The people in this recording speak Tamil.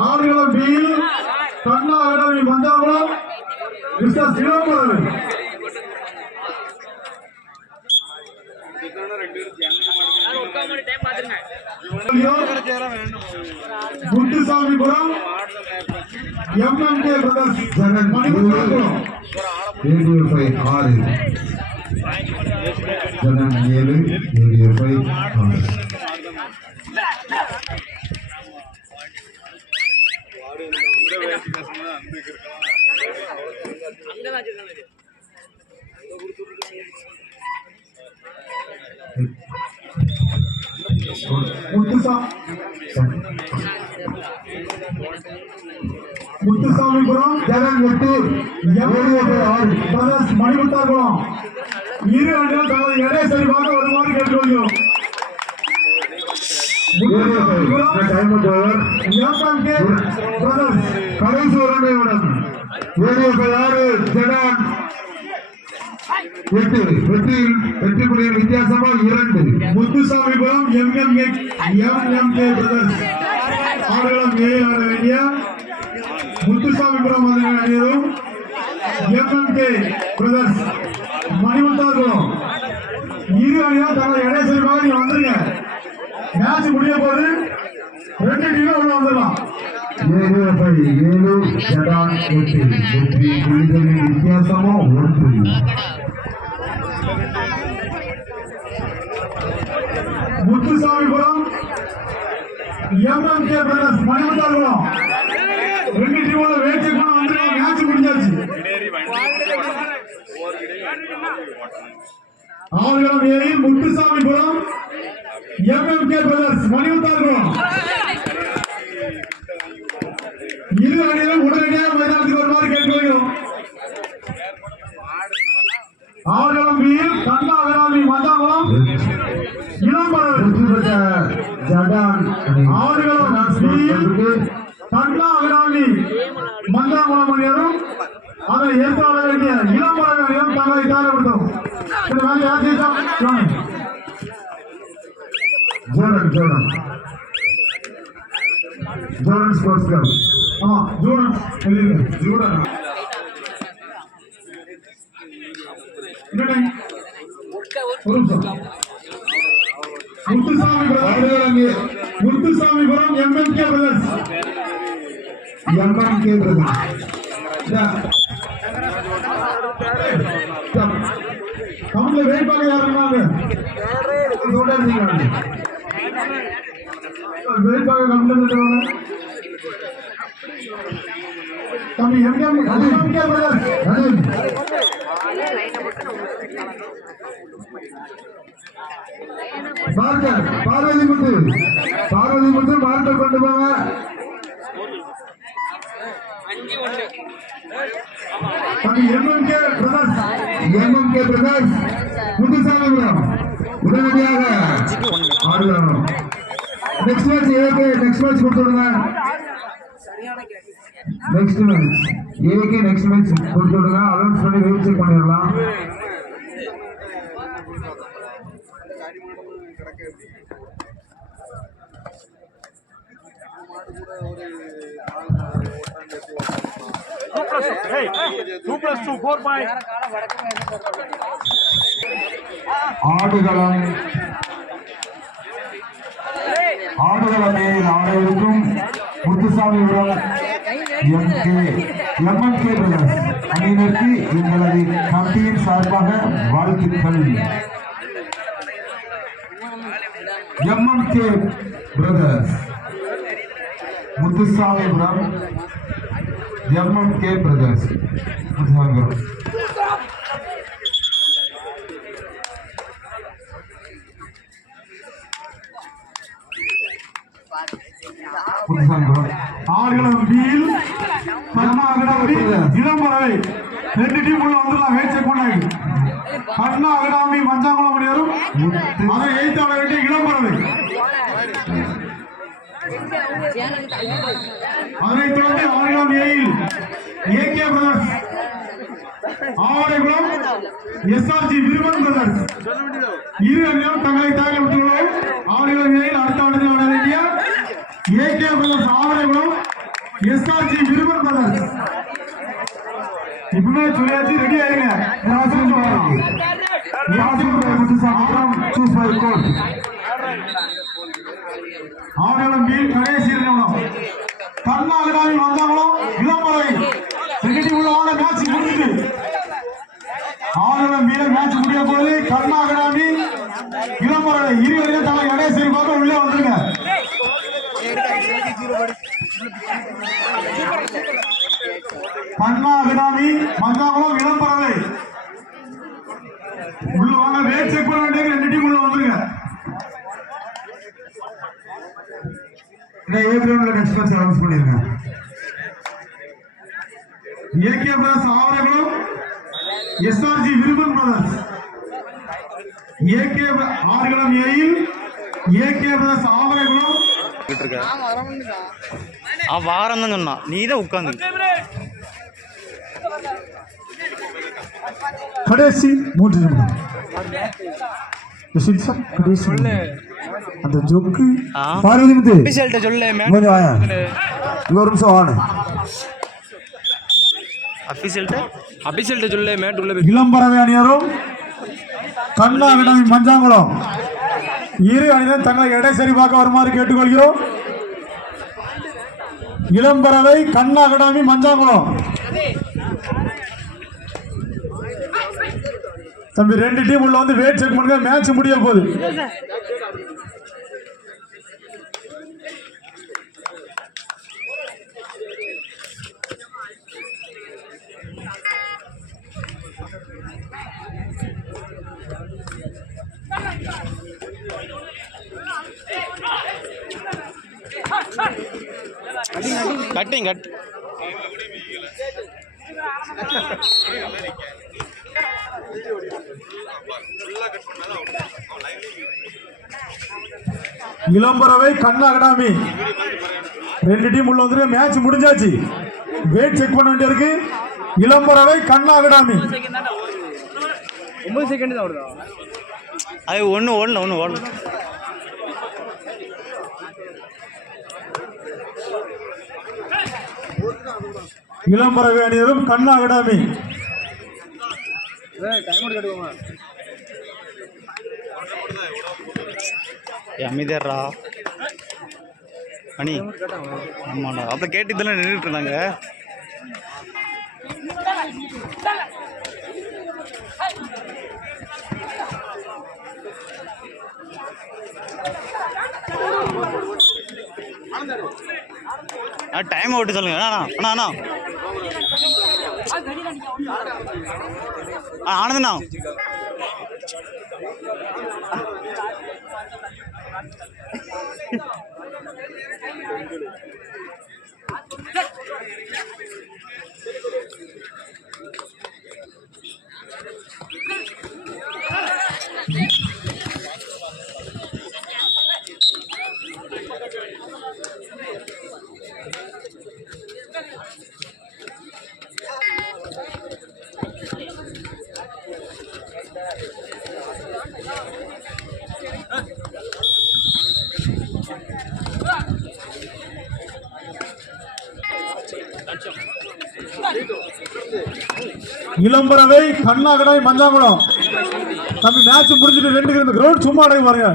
ஆடுகளம் பியில் Kanna academy Manthapuram mister Sivakumaran Muthusamipuram MMK brothers Manipuram radio five ஆறு ஜனம் ஏழு ஃபைவ் ஆறு முத்துசாமிபுரம் ஜனம் எட்டு ரேடியோ ஃபைவ் ஆறு இரு அணிகள் தனது எடை சரிபார்க்க வருமாறு கேட்டுக்கொள்கிறோம் radio five time over M M K brothers கடைசி ரேடியோ ஃபைவ் ஆறு ஜனம் எட்டு வெற்றியில் வெற்றி புள்ளியின் வித்தியாசமா இரண்டு Muthusamipuram M M K M M K brothers ஆடுகளம் ஏழு ஆட வேண்டிய முத்துசாமிபுரம் வந்து வேண்டியதும் எம்எம்கே பிரதர்ஸ் மணிமுத்தார்குளம் இரு அணியும் தனது எடை சரிபாக நீங்க வந்துருங்க மேட்ச் முடிய போது ரெண்டு டீமும் உள்ள வந்துடலாம் ஏழு ஃபைவ் ஏழு ஜடான் எட்டு வெற்றி புள்ளிகளின் வித்தியாசமா ஒன்று முத்துசாமிபுரம் எம்எம்கே பிரதர்ஸ் மணிமுத்தார்குளம் ரெண்டு டீமோட வேட்சை கூட வந்துருங்க மேட்ச் முடிஞ்சாச்சு ஆளுகளம் ஏரி முத்துசாமிபுரம் எம்எம்கே பிரதர்ஸ் மணிமுத்தார்குளம் இரு அணியிலும் உடனடியாக மைதானத்துக்கு வருமாறு கேட்டுக்கொள்கிறோம் ஆளுகளம் பியில் கண்ணா விராமி மந்தாகுளம் இளம்பரல் வெற்றி பெற்ற ஜடான் அணி. பியில் கண்ணா விராமி மந்தாகுளம் அணியரும் அதை ஏற்றாள வேண்டிய இளம்பரல் அணியும் தங்களை தயார்படுத்தும் இந்த வேலை ஸ்போர்ட்ஸ் கிளப் ஆமா Muthusamy Muthusamipuram MNK brothers MNK brothers brother கவுண்ட்ல வேட்பாளர் யாருன்னாங்க வேட்பாளர் கவுண்ட்ல இருந்தவங்க தம்பி எம்எம் எம்எம்கே பிரதர்ஸ் பார்க்க பார்வதி முத்து. பார்வதி முத்து மார்க்க கொண்டு போங்க. தம்பி MMK brothers MM K brothers உடனடியாக ஆடுகிறோம் next match AK next match கொடுத்துடுங்க next match AK next match கொடுத்துடுங்க அலௌன்ஸ் பண்ணி வெயிட் செக் பண்ணிடலாம். Two plus two, four point. ஆடுகளம் ஆடுகளமே ஆடையிருக்கும் Muthusamipuram M K MM K brothers அணியினருக்கு எங்களது கமிட்டியின் சார்பாக வாழ்த்துக்கள். MMK brothers Muthusamipuram MMK brothers Muthusamipuram Muthusamipuram ஆடுகளம் பியில் கண்ணா இளம்பறவை ரெண்டு டீம் உள்ள வந்துடலாம். வேச்சை கொண்டாடி. பட்னா அகடாமி மஞ்சாங்குளம் அணியரும் அதை எய்த்தாட வேண்டிய இளம்பறவை அதனைத் தொடர்ந்து ஆறாம் ஏயில் AK brothers. Avadaikulam SRG Viruman brothers. இரு அணியும் தங்களை தயாரித்துள்ளோம் ஆடுகளம் ஏயில் அடுத்த ஆண்டு ஆட வேண்டிய AK brothers Avadaikulam SRG Viruman brothers. இப்பவே சொல்லியாச்சு ரெடி ஆயிருங்க. ராஜன் பாய் ராஜன் பாய் முத்துசாமி சூஸ் பை கோட் ஆவணங்களும் மீன் கடைசி நிமிடம் கர்நாடகாவி வந்தாங்களும் இளம்பறை. செகண்டி உள்ளவான மேட்ச் முடிஞ்சுது ஆவணங்களும் மீன் மேட்ச் முடிய போது கர்நாடகாவி இளம்பறை இருவரையும் தலை கடைசி பார்க்க உள்ளே வந்துருங்க கண்ணா விடாமி மஞ்சாகுளம் இளம்பறவை உள்ள வாங்க வேட் செக் பண்ண வேண்டிய ரெண்டு டீம் உள்ள வந்துருங்க இந்த ஏ கிரவுண்ட்ல நெக்ஸ்ட் மேட்ச் அனௌன்ஸ் பண்ணிருங்க A K brothers Avarakulam S R G Viruman brothers A K Arukalam ஏயில் AK brothers Avarakulam அவன் வாரம் தான் சொன்னான். நீ தான் உட்காந்து கடைசி மூன்று நிமிடம். சார், கடைசி அந்த ஜொக்கு. பார்வதி முத்து. அபிஷியல்கிட்ட சொல்லு மேம் கொஞ்சம் வாயா. இங்க ஒரு நிமிஷம் வாங்க சொல்லு மேட் உள்ள இளம்பறவை அணியரும் கண்ணா விடாமி மஞ்சாங்குளம். இரு அணியினர் தங்களை எடை சரி பார்க்க வருமாறு கேட்டுக்கொள்கிறோம். இளம்பறவை கண்ணா விடாமி மஞ்சாங்குளம். தம்பி ரெண்டு டீம் உள்ள வந்து வெயிட் செக் பண்ணுங்க மேட்ச் முடிய போகுது. Cutting cut. Ilamparavai Kanna academy ரெண்டு டீம் உள்ள வந்துருக்கு மேட்ச் முடிஞ்சாச்சு. வெயிட் செக் பண்ண வேண்டியிருக்கு. இளம்பறவை கண்ணா அகாடமி ஒன்பது செகண்ட் தான் வருதா? அது ஒன்று ஓடல ஒன்று ஓடல இளம்பறவை அணியரும் கண்ணா அகாடமி அமைதியாரா மணி. ஆமாண்ணா அப்போ கேட்டு இதெல்லாம் நின்றுட்டு இருந்தாங்க. டைம் ஓட்டு சொல்லுங்க. அண்ணா அண்ணா அண்ணா. ஆ ஆனந்தண்ணா. இளம்பறவை கண்ணா கண்ணாகடாய் மஞ்சாங்குளம். தம்பி மேட்ச் முடிஞ்சுட்டு ரெண்டு கிரவுண்ட் சும்மா அடங்கி பாருங்க.